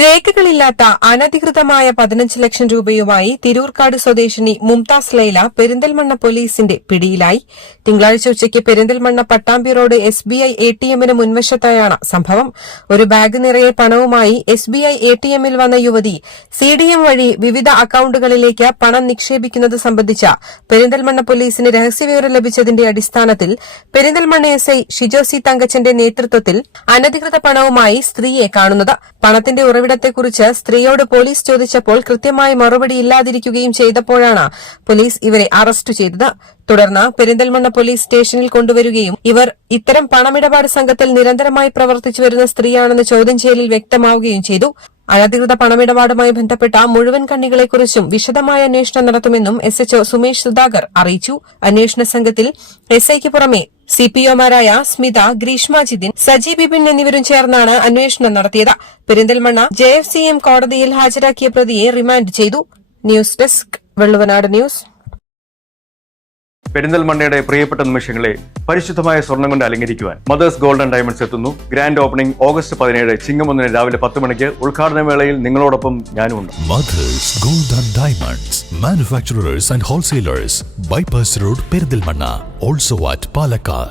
രേഖകളില്ലാത്ത അനധികൃതമായ പതിനഞ്ച് ലക്ഷം രൂപയുമായി തിരൂർക്കാട് സ്വദേശിനി മുംതാസ് ലൈല പെരിന്തൽമണ്ണ പോലീസിന്റെ പിടിയിലായി. തിങ്കളാഴ്ച ഉച്ചയ്ക്ക് Perinthalmanna Pattambi road S B I A T എമ്മിന് മുൻവശത്തായാണ് സംഭവം. ഒരു ബാഗ് നിറയെ പണവുമായി S B I A T എമ്മിൽ വന്ന യുവതി സി ഡി എം വഴി വിവിധ അക്കൌണ്ടുകളിലേക്ക് പണം നിക്ഷേപിക്കുന്നത് സംബന്ധിച്ച പെരിന്തൽമണ്ണ പോലീസിന് രഹസ്യവിവരം ലഭിച്ചതിന്റെ അടിസ്ഥാനത്തിൽ പെരിന്തൽമണ്ണ എസ് ഐ ഷിജോസി തങ്കച്ചന്റെ നേതൃത്വത്തിൽ അനധികൃത പണവുമായി സ്ത്രീയെ കാണുന്നത്. പണത്തിന്റെ ഉറവിടത്തെക്കുറിച്ച് സ്ത്രീയോട് പോലീസ് ചോദിച്ചപ്പോൾ കൃത്യമായി മറുപടി ഇല്ലാതിരിക്കുകയും ചെയ്തപ്പോഴാണ് പോലീസ് ഇവരെ അറസ്റ്റ് ചെയ്തത്. തുടർന്ന് പെരിന്തൽമണ്ണ പോലീസ് സ്റ്റേഷനിൽ കൊണ്ടുവരികയും ഇവർ ഇത്തരം പണമിടപാട് സംഘത്തിൽ നിരന്തരമായി പ്രവർത്തിച്ചു വരുന്ന സ്ത്രീയാണെന്ന് ചോദ്യം ചെയ്യലിൽ വ്യക്തമാവുകയും ചെയ്തു. അനധികൃത പണമിടപാടുമായി ബന്ധപ്പെട്ട മുഴുവൻ കണ്ണികളെക്കുറിച്ചും വിശദമായ അന്വേഷണം നടത്തുമെന്നും എസ് എച്ച്ഒ സുമേഷ് സുധാകർ അറിയിച്ചു. അന്വേഷണ സംഘത്തിൽ എസ്ഐക്ക് പുറമെ സി പി ഒമാരായ സ്മിത ഗ്രീഷ്മ ജിതിൻ സജി ബിപിൻ എന്നിവരും ചേർന്നാണ് അന്വേഷണം നടത്തിയത്. Perinthalmanna J F C M കോടതിയിൽ ഹാജരാക്കിയ പ്രതിയെ റിമാൻഡ് ചെയ്തു. News desk Valluvanad news. പെരിന്തൽമണ്ണയുടെ പ്രിയപ്പെട്ട നിമിഷങ്ങളെ പരിശുദ്ധമായ സ്വർണം കൊണ്ട് അലങ്കരിക്കുവാൻ മദേഴ്സ് ഗോൾഡൻ ഡയമണ്ട്സ് എത്തുന്നു ഗ്രാൻഡ് ഓപ്പണിംഗ് ഓഗസ്റ്റ് പതിനേഴ് ചിങ്ങമൊന്നിന് രാവിലെ പത്ത് മണിക്ക് ഉദ്ഘാടന വേളയിൽ നിങ്ങളോടൊപ്പം ഞാനുമുണ്ട് Mother's Golden Diamonds manufacturers and wholesalers bypass road Perinthalmanna also at Palakkad.